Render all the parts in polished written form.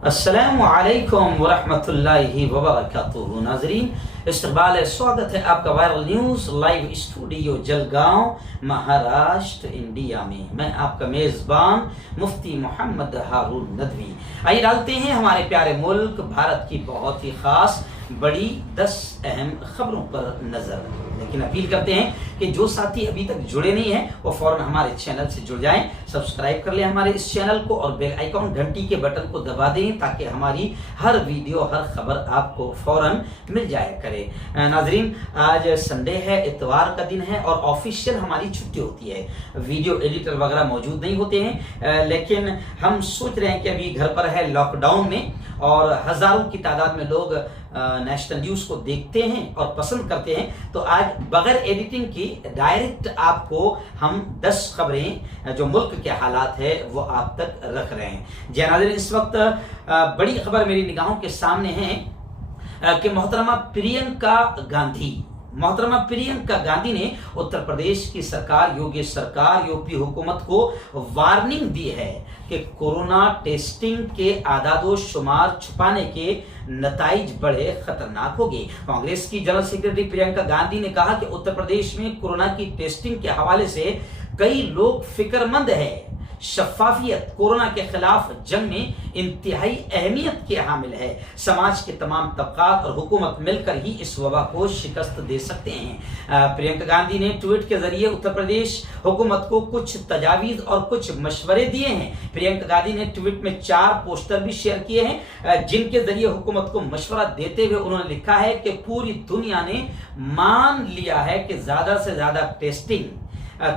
अस्सलामु अलैकुम वरहमतुल्लाहि वबरकातुहू। नाज़रीन, इस्तकबाल स्वागत है आपका viral news live studio Jalgaon Maharashtra India में। मैं आपका मेज़बान मुफ्ती मोहम्मद हारून नदवी। आइए डालते हैं हमारे प्यारे मुल्क भारत की बहुत ही ख़ास बड़ी 10 अहम खबरों पर नजर। लेकिन अपील करते हैं कि जो साथी अभी तक जुड़े नहीं हैं वो फौरन हमारे चैनल से जुड़ जाएं, सब्सक्राइब कर लें हमारे इस चैनल को और बेल आइकॉन घंटी के बटन को दबा दें ताकि हमारी हर वीडियो हर खबर आपको फौरन मिल जाया करे। नाजरीन, आज संडे है, इतवार का दिन है और ऑफिशियल हमारी छुट्टी होती है। वीडियो एडिटर वगैरह मौजूद नहीं होते हैं, लेकिन हम सोच रहे हैं कि अभी घर पर है लॉकडाउन में और हजारों की तादाद में लोग नेशनल न्यूज को देखते हैं और पसंद करते हैं, तो आज बगैर एडिटिंग की डायरेक्ट आपको हम 10 खबरें जो मुल्क के हालात है वो आप तक रख रहे हैं। जी नाज़रीन, इस वक्त बड़ी खबर मेरी निगाहों के सामने है कि मोहतरमा प्रियंका गांधी ने उत्तर प्रदेश की सरकार, योगी सरकार, यूपी हुकूमत को वार्निंग दी है कि कोरोना टेस्टिंग के आदादो शुमार छुपाने के नताइज बड़े खतरनाक होंगे। कांग्रेस की जनरल सेक्रेटरी प्रियंका गांधी ने कहा कि उत्तर प्रदेश में कोरोना की टेस्टिंग के हवाले से कई लोग फिक्रमंद है। शफाफियत कोरोना के खिलाफ जंग में इंतहाई अहमियत के हामिल है। समाज के तमाम तबकात और हुकूमत मिलकर ही इस वबा को शिकस्त दे सकते हैं। प्रियंका गांधी ने ट्वीट के जरिए उत्तर प्रदेश हुकूमत को कुछ तजावीज और कुछ मशवरे दिए हैं। प्रियंका गांधी ने ट्वीट में 4 पोस्टर भी शेयर किए हैं जिनके जरिए हुकूमत को मशवरा देते हुए उन्होंने लिखा है कि पूरी दुनिया ने मान लिया है कि ज्यादा से ज्यादा टेस्टिंग,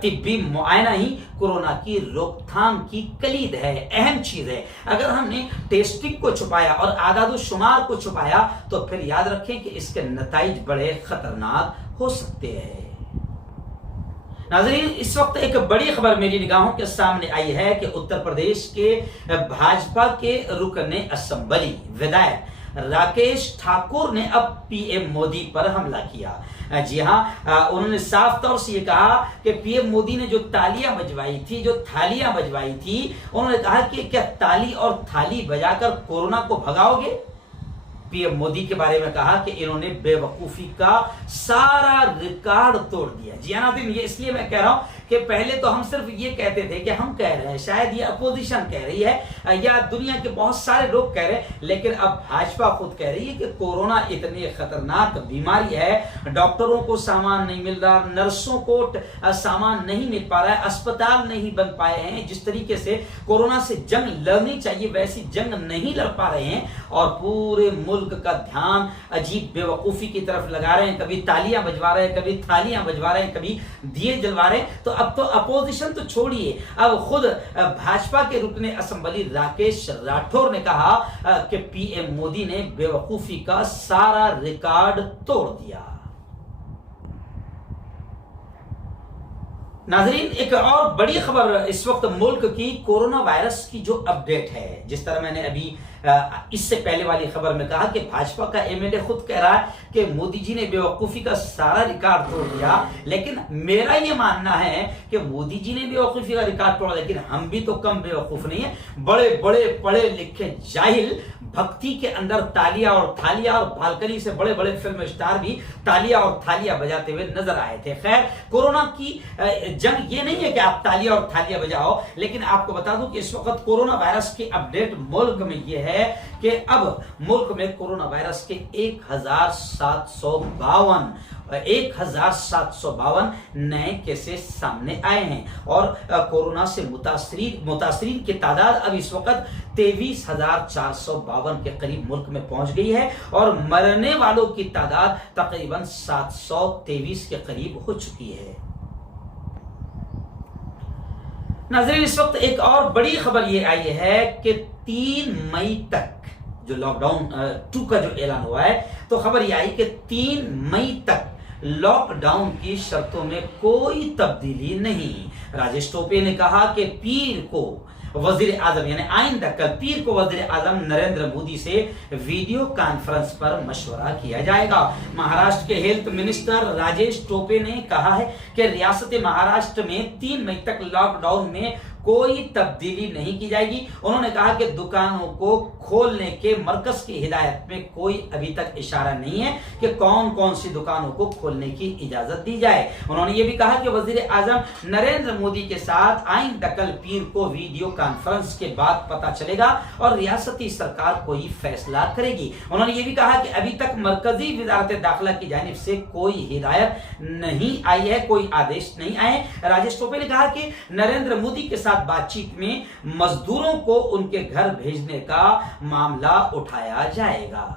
तिब्बी मुआयना ही कोरोना की रोकथाम की कलीद है, अहम चीज है। अगर हमने टेस्टिंग को छुपाया और आदादो शुमार को छुपाया तो फिर याद रखें कि इसके नताइज बड़े खतरनाक हो सकते हैं। नाज़रीन, इस वक्त एक बड़ी खबर मेरी निगाहों के सामने आई है कि उत्तर प्रदेश के भाजपा के रुकने असेंबली विधायक राकेश ठाकुर ने अब पीएम मोदी पर हमला किया। जी हाँ, उन्होंने साफ तौर से ये कहा कि पीएम मोदी ने जो तालियां बजवाई थी, जो थालियां बजवाई थी, उन्होंने कहा कि क्या ताली और थाली बजाकर कोरोना को भगाओगे। पीएम मोदी के बारे में कहा कि इन्होंने बेवकूफी का सारा रिकॉर्ड तोड़ दिया। जी हाँ नाज़रीन, ये इसलिए मैं कह रहा हूं कि पहले तो हम सिर्फ ये कहते थे कि हम कह रहे हैं, शायद ये अपोजिशन कह रही है या दुनिया के बहुत सारे लोग कह रहे हैं, लेकिन अब भाजपा खुद कह रही है कि कोरोना इतनी खतरनाक बीमारी है, डॉक्टरों को सामान नहीं मिल रहा, नर्सों को सामान नहीं मिल पा रहा है, अस्पताल नहीं बन पाए हैं। जिस तरीके से कोरोना से जंग लड़नी चाहिए वैसी जंग नहीं लड़ पा रहे हैं और पूरे मुल्क का ध्यान अजीब बेवकूफी की तरफ लगा रहे हैं। कभी तालियां बजवा रहे हैं, कभी थालियां बजवा रहे हैं, कभी दिए जलवा रहे हैं। तो अब तो अपोजिशन तो छोड़िए, अब खुद भाजपा के रुकने असेंबली राकेश राठौर ने कहा कि पीएम मोदी ने बेवकूफी का सारा रिकॉर्ड तोड़ दिया। नाजरीन, एक और बड़ी खबर इस वक्त मुल्क की कोरोना वायरस की जो अपडेट है। जिस तरह मैंने अभी इससे पहले वाली खबर में कहा कि भाजपा का एमएलए खुद कह रहा है कि मोदी जी ने बेवकूफी का सारा रिकॉर्ड तोड़ दिया, लेकिन मेरा ये मानना है कि मोदी जी ने बेवकूफी का रिकॉर्ड तोड़ा, लेकिन हम भी तो कम बेवकूफ नहीं है। बड़े बड़े पढ़े लिखे जाहिल भक्ति के अंदर तालियां और थालियां, और बालकनी से बड़े बड़े फिल्म स्टार भी तालियां और थालियां बजाते हुए नजर आए थे। खैर, कोरोना की जंग ये नहीं है कि आप तालियां और थालियां बजाओ, लेकिन आपको बता दूं कि इस वक्त कोरोना वायरस की अपडेट मुल्क में ये है कि अब मुल्क में कोरोना वायरस के 1752 नए केसेस सामने आए हैं और कोरोना से मुतासरीन की तादाद अब इस वक्त 23,452 के करीब मुल्क में पहुंच गई है और मरने वालों की तादाद तकरीबन 723 के करीब हो चुकी है। नाज़रीन, इस वक्त एक और बड़ी खबर ये आई है कि 3 मई तक जो लॉकडाउन 2 का जो ऐलान हुआ है, तो खबर ये आई कि 3 मई तक लॉकडाउन की शर्तों में कोई तब्दीली नहीं। राजेश टोपे ने कहा कि पीर को वजीर आजम यानी आइंदा कल पीर को वजीर आजम नरेंद्र मोदी से वीडियो कॉन्फ्रेंस पर मशवरा किया जाएगा। महाराष्ट्र के हेल्थ मिनिस्टर राजेश टोपे ने कहा है कि रियासत महाराष्ट्र में 3 मई तक लॉकडाउन में कोई तब्दीली नहीं की जाएगी। उन्होंने कहा कि दुकानों को खोलने के मरकज की हिदायत में कोई अभी तक इशारा नहीं है कि कौन कौन सी दुकानों को खोलने की इजाजत दी जाए। उन्होंने ये भी कहा कि वजीर आजम नरेंद्र मोदी के साथ आइंदा कल पीर को वीडियो कॉन्फ्रेंस के बाद पता चलेगा और रियासती सरकार कोई फैसला करेगी। उन्होंने ये भी कहा कि अभी तक मरकजी वजारत दाखिला की जानिब से कोई हिदायत नहीं आई है, कोई आदेश नहीं आए। राजेश टोपे ने कहा कि नरेंद्र मोदी के साथ बातचीत में मजदूरों को उनके घर भेजने का मामला उठाया जाएगा।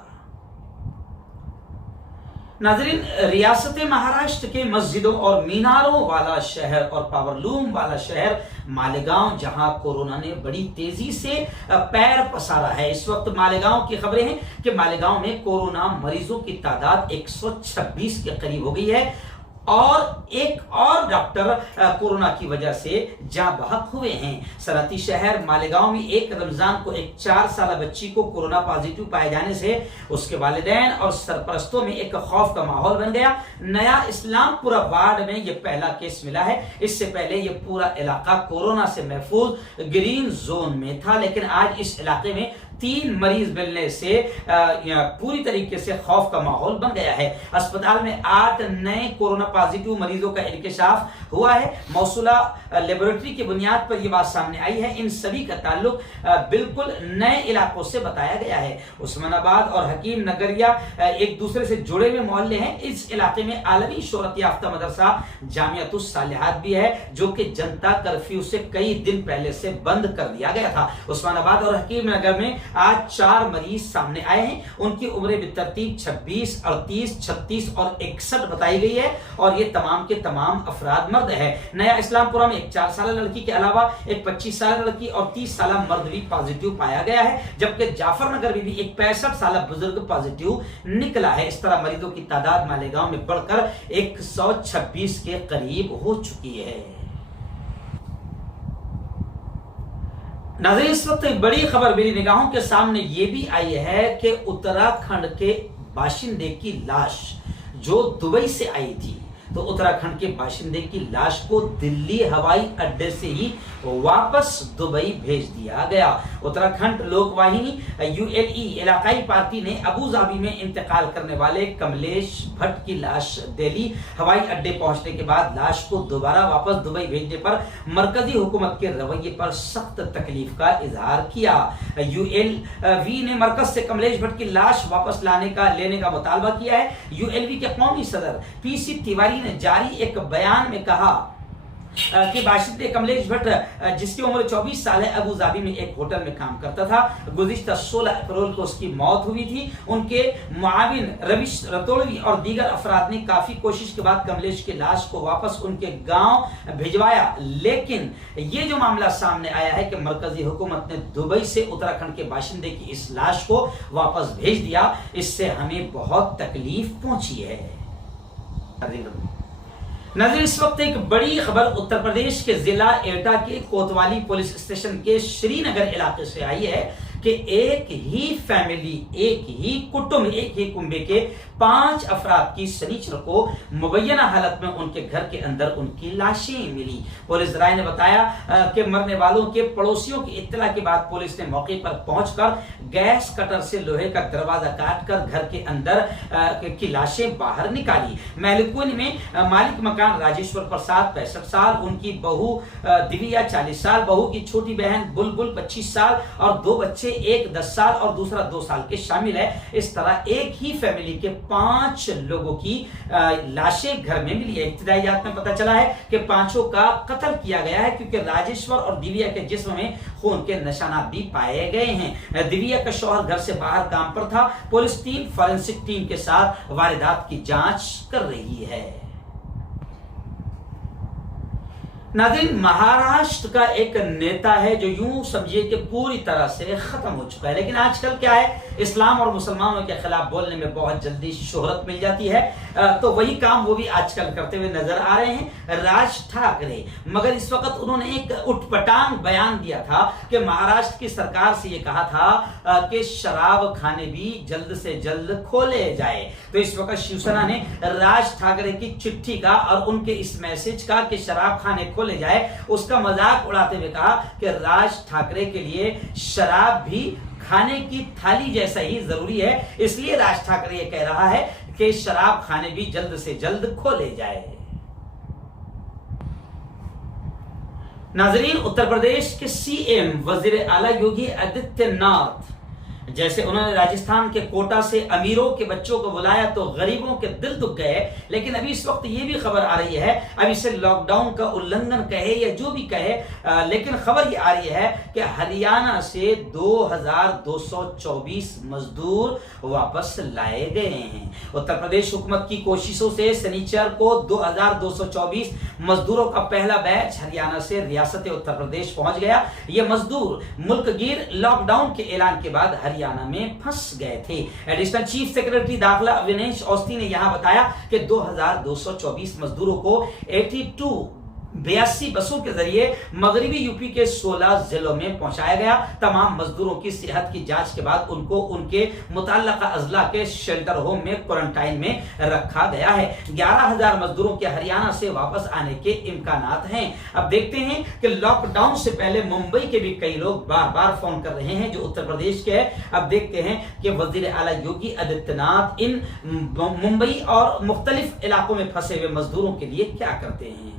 नाजरीन, रियासत महाराष्ट्र के मस्जिदों और मीनारों वाला शहर और पावरलूम वाला शहर मालेगांव, जहां कोरोना ने बड़ी तेजी से पैर पसारा है। इस वक्त मालेगांव की खबरें हैं कि मालेगांव में कोरोना मरीजों की तादाद 126 के करीब हो गई है और एक और डॉक्टर कोरोना की वजह से जाँ बहक हुए हैं। सनती शहर मालेगांव में एक रमजान को एक 4 साल बच्ची को कोरोना पॉजिटिव पाए जाने से उसके वालिदैन और सरपरस्तों में एक खौफ का माहौल बन गया। नया इस्लामपुरा वार्ड में यह पहला केस मिला है। इससे पहले यह पूरा इलाका कोरोना से महफूज ग्रीन जोन में था, लेकिन आज इस इलाके में 3 मरीज मिलने से पूरी तरीके से खौफ का माहौल बन गया है। अस्पताल में 8 नए कोरोना पॉजिटिव मरीजों का इंकशाफ हुआ है। मौसूला लेबोरेटरी की बुनियाद पर यह बात सामने आई है। इन सभी का ताल्लुक बिल्कुल नए इलाकों से बताया गया है। उस्मानाबाद और हकीम नगरिया एक दूसरे से जुड़े हुए मोहल्ले हैं। इस इलाके में आलमी शोहरत याफ्ता मदरसा जामियातुस सालिहात भी है, जो कि जनता कर्फ्यू से कई दिन पहले से बंद कर दिया गया था। उस्मानाबाद और हकीम नगर में आज 4 मरीज सामने आए हैं। उनकी उम्रें बेतरतीब 26, 38, 36 और 61 बताई गई है और ये तमाम के तमाम अफराद मर्द है। नया इस्लामपुरा में एक 4 साल लड़की के अलावा एक 25 साल लड़की और 30 साल मर्द भी पॉजिटिव पाया गया है, जबकि जाफरनगर में भी एक 65 साल बुजुर्ग पॉजिटिव निकला है। इस तरह मरीजों की तादाद मालेगांव में बढ़कर 126 के करीब हो चुकी है। नाज़रीन, इस वक्त एक बड़ी खबर मेरी निगाहों के सामने ये भी आई है कि उत्तराखंड के बाशिंदे की लाश जो दुबई से आई थी, तो उत्तराखंड के बाशिंदे की लाश को दिल्ली हवाई अड्डे से ही वापस दुबई भेज दिया गया। उत्तराखंड लोकवाहिनी ULE इलाकाई पार्टी ने अबू धाबी में इंतकाल करने वाले कमलेश भट्ट की लाश दिल्ली हवाई अड्डे पहुंचने के बाद लाश को दोबारा वापस दुबई भेजने पर मरकजी हुकूमत के रवैये पर सख्त तकलीफ का इजहार किया। ULV ने मरकज से कमलेश भट्ट की लाश वापस लेने का मुतालबा किया है। ULV के कौमी सदर PC तिवारी ने जारी एक बयान में कहा कि बाशिंदे कमलेश भट्ट जिसकी उम्र 24 साल है, अबू धाबी में एक होटल में काम करता था। गुज़िश्ता 16 अप्रैल को उसकी मौत हुई थी। उनके मुआविन रविश रतोड़वी और दीगर अफराद ने काफी कोशिश के बाद कमलेश की लाश को वापस उनके गांव भिजवाया, लेकिन ये जो मामला सामने आया है कि मरकजी हुकूमत ने दुबई से उत्तराखंड के बाशिंदे की इस लाश को वापस भेज दिया, इससे हमें बहुत तकलीफ पहुंची है। नाज़रीन, इस वक्त एक बड़ी खबर उत्तर प्रदेश के जिला एटा के कोतवाली पुलिस स्टेशन के श्रीनगर इलाके से आई है कि एक ही फैमिली, एक ही कुटुंब, एक ही कुंबे के 5 अफराद की शनिचर को मुबैना हालत में उनके घर के अंदर उनकी लाशें मिली। पुलिस राय ने बताया कि मरने वालों के पड़ोसियों की इत्तला के बाद पुलिस ने मौके पर पहुंचकर गैस कटर से लोहे का दरवाजा काटकर घर के अंदर की लाशें बाहर निकाली। महलकुन में मालिक मकान राजेश्वर प्रसाद 65 साल, उनकी बहू दिव्या 40 साल, बहू की छोटी बहन बुलबुल 25 साल और 2 बच्चे, एक 10 साल और दूसरा 2 साल के शामिल है। इस तरह एक ही फैमिली के 5 लोगों की लाशें घर में मिली है। इब्तिदाइयात में पता चला है कि 5 का कत्ल किया गया है, क्योंकि राजेश्वर और दिव्या के जिस्म में खून के निशानात भी पाए गए हैं। दिव्या का शौहर घर से बाहर काम पर था। पुलिस टीम फॉरेंसिक टीम के साथ वारदात की जांच कर रही है। नाज़रीन, महाराष्ट्र का एक नेता है जो यूं समझिए कि पूरी तरह से खत्म हो चुका है, लेकिन आजकल क्या है, इस्लाम और मुसलमानों के खिलाफ बोलने में बहुत जल्दी शोहरत मिल जाती है, तो वही काम वो भी आजकल करते हुए नजर आ रहे हैं, राज ठाकरे। मगर इस वक्त उन्होंने एक उटपटांग बयान दिया था कि महाराष्ट्र की सरकार से ये कहा था कि शराब खाने भी जल्द से जल्द खोले जाए। तो इस वक्त शिवसेना ने राज ठाकरे की चिट्ठी का और उनके इस मैसेज का कि शराब खाने खोले जाए, उसका मजाक उड़ाते हुए कहा कि राज ठाकरे के लिए शराब भी खाने की थाली जैसा ही जरूरी है, इसलिए राज ठाकरे ये कह रहा है कि शराब खाने भी जल्द से जल्द खोले जाए। नाजरीन, उत्तर प्रदेश के सीएम वजीर आला योगी आदित्यनाथ जैसे उन्होंने राजस्थान के कोटा से अमीरों के बच्चों को बुलाया तो गरीबों के दिल दुख गए, लेकिन अभी इस वक्त ये भी खबर आ रही है, अब इसे लॉकडाउन का उल्लंघन कहे या जो भी कहे, लेकिन खबर ये आ रही है कि हरियाणा से 2224 मजदूर वापस लाए गए हैं। उत्तर प्रदेश हुकूमत की कोशिशों से शनिवार को 2224 मजदूरों का पहला बैच हरियाणा से रियासत उत्तर प्रदेश पहुंच गया। ये मजदूर मुल्कगीर लॉकडाउन के ऐलान के बाद हरियाणा में फंस गए थे। एडिशनल चीफ सेक्रेटरी दाखिला अविनेश अवस्थी ने यहां बताया कि 2224 मजदूरों को 82 बसों के जरिए मगरबी यूपी के 16 जिलों में पहुंचाया गया। तमाम मजदूरों की सेहत की जांच के बाद उनको उनके मुतल्लका अजला के शेल्टर होम में क्वारंटाइन में रखा गया है। 11,000 मजदूरों के हरियाणा से वापस आने के इम्कानात हैं। अब देखते हैं कि लॉकडाउन से पहले मुंबई के भी कई लोग बार बार फोन कर रहे हैं जो उत्तर प्रदेश के हैं। अब देखते हैं कि वजीर आला योगी आदित्यनाथ इन मुंबई और मुख्तलिफ इलाकों में फंसे हुए मजदूरों के लिए क्या करते हैं।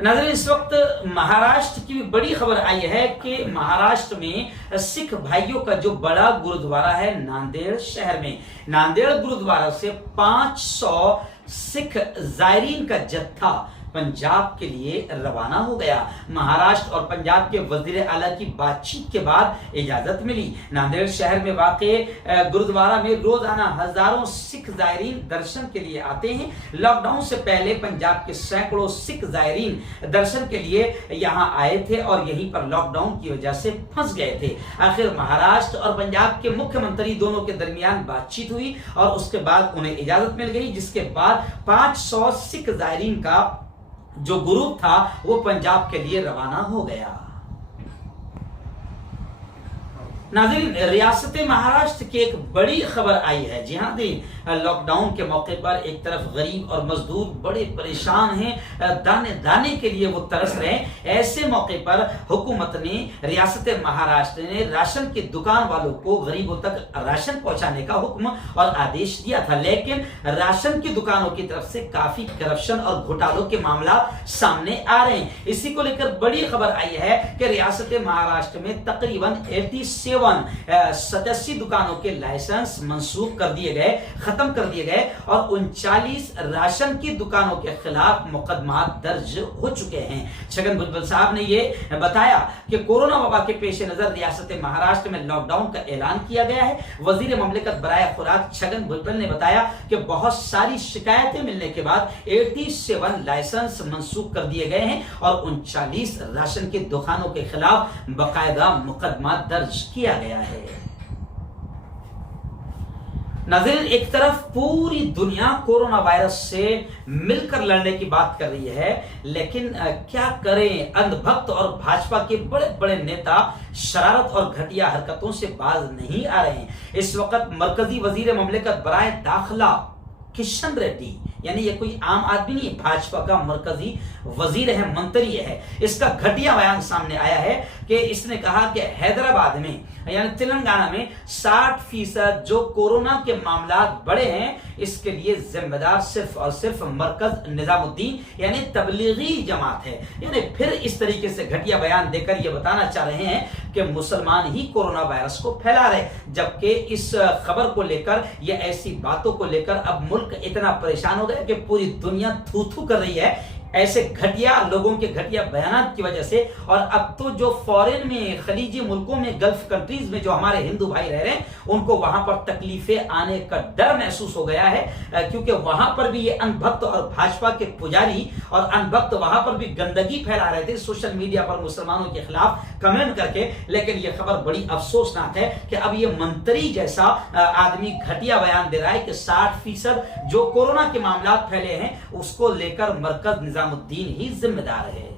नाज़रीन, इस वक्त महाराष्ट्र की भी बड़ी खबर आई है कि महाराष्ट्र में सिख भाइयों का जो बड़ा गुरुद्वारा है नांदेड़ शहर में, नांदेड़ गुरुद्वारा से 500 सिख जायरीन का जत्था पंजाब के लिए रवाना हो गया। महाराष्ट्र और पंजाब के वजीर आला की बातचीत के बाद इजाजत मिली। नांदेड़ शहर में वाक़े गुरुद्वारा में रोजाना हजारों सिख जायरीन दर्शन के लिए आते हैं। लॉकडाउन से पहले पंजाब के सैकड़ों सिख जायरीन दर्शन के लिए यहां आए थे और यहीं पर लॉकडाउन की वजह से फंस गए थे। आखिर महाराष्ट्र और पंजाब के मुख्यमंत्री दोनों के दरमियान बातचीत हुई और उसके बाद उन्हें इजाजत मिल गई, जिसके बाद 500 सिख जायरीन का जो ग्रुप था वो पंजाब के लिए रवाना हो गया। नाज़रीन, रियासत महाराष्ट्र की एक बड़ी खबर आई है। जी हाँ, लॉकडाउन के मौके पर एक तरफ गरीब और मजदूर बड़े परेशान हैं, दाने दाने के लिए वो तरस रहे हैं। ऐसे मौके पर हुकूमत ने, रियासत महाराष्ट्र ने राशन की दुकान वालों को गरीबों तक राशन पहुंचाने का हुक्म और आदेश दिया था, लेकिन राशन की दुकानों की तरफ से काफी करप्शन और घोटालों के मामला सामने आ रहे हैं। इसी को लेकर बड़ी खबर आई है कि रियासत महाराष्ट्र में तकरीबन 87 दुकानों के लाइसेंस मंसूख कर दिए गए, खत्म कर दिए गए और 39 राशन की दुकानों के खिलाफ मुकदमा दर्ज हो चुके हैं। छगन भुजबल साहब ने यह बताया कि कोरोना वबा के पेश नजर रियासत महाराष्ट्र में लॉकडाउन का ऐलान किया गया है। वजीर ममलिकत बराए खुराक छगन भुजबल ने बताया कि बहुत सारी शिकायतें मिलने के बाद 87 लाइसेंस मंसूख कर दिए गए हैं और 39 राशन की दुकानों के खिलाफ बाकायदा मुकदमा दर्ज किया गया है। नाज़रीन, एक तरफ पूरी दुनिया कोरोना वायरस से मिलकर लड़ने की बात कर रही है, लेकिन क्या करें, अंधभक्त और भाजपा के बड़े बड़े नेता शरारत और घटिया हरकतों से बाज नहीं आ रहे हैं। इस वक्त मरकजी वजीर ममलिकत बराए दाखिला किशन रेड्डी, यानी ये कोई आम आदमी नहीं, भाजपा का मरकजी वजीर है, मंत्री है, इसका घटिया बयान सामने आया है कि इसने कहा कि हैदराबाद में यानी तेलंगाना में 60% जो कोरोना के मामला बढ़े हैं, इसके लिए जिम्मेदार सिर्फ और सिर्फ मरकज निजामुद्दीन यानी तबलीगी जमात है। यानी फिर इस तरीके से घटिया बयान देकर यह बताना चाह रहे हैं कि मुसलमान ही कोरोना वायरस को फैला रहे, जबकि इस खबर को लेकर या ऐसी बातों को लेकर अब मुल्क इतना परेशान हो गया कि पूरी दुनिया थू थू कर रही है ऐसे घटिया लोगों के घटिया बयान की वजह से। और अब तो जो फॉरेन में, खलीजी मुल्कों में, गल्फ कंट्रीज में जो हमारे हिंदू भाई रह रहे हैं, उनको वहां पर तकलीफें आने का डर महसूस हो गया है, क्योंकि वहां पर भी ये अनभक्त और भाजपा के पुजारी और अनभक्त वहां पर भी गंदगी फैला रहे थे सोशल मीडिया पर मुसलमानों के खिलाफ कमेंट करके। लेकिन यह खबर बड़ी अफसोसनाक है कि अब ये मंत्री जैसा आदमी घटिया बयान दे रहा है कि 60% जो कोरोना के मामला फैले हैं उसको लेकर मरकज निजामुद्दीन ही जिम्मेदार है।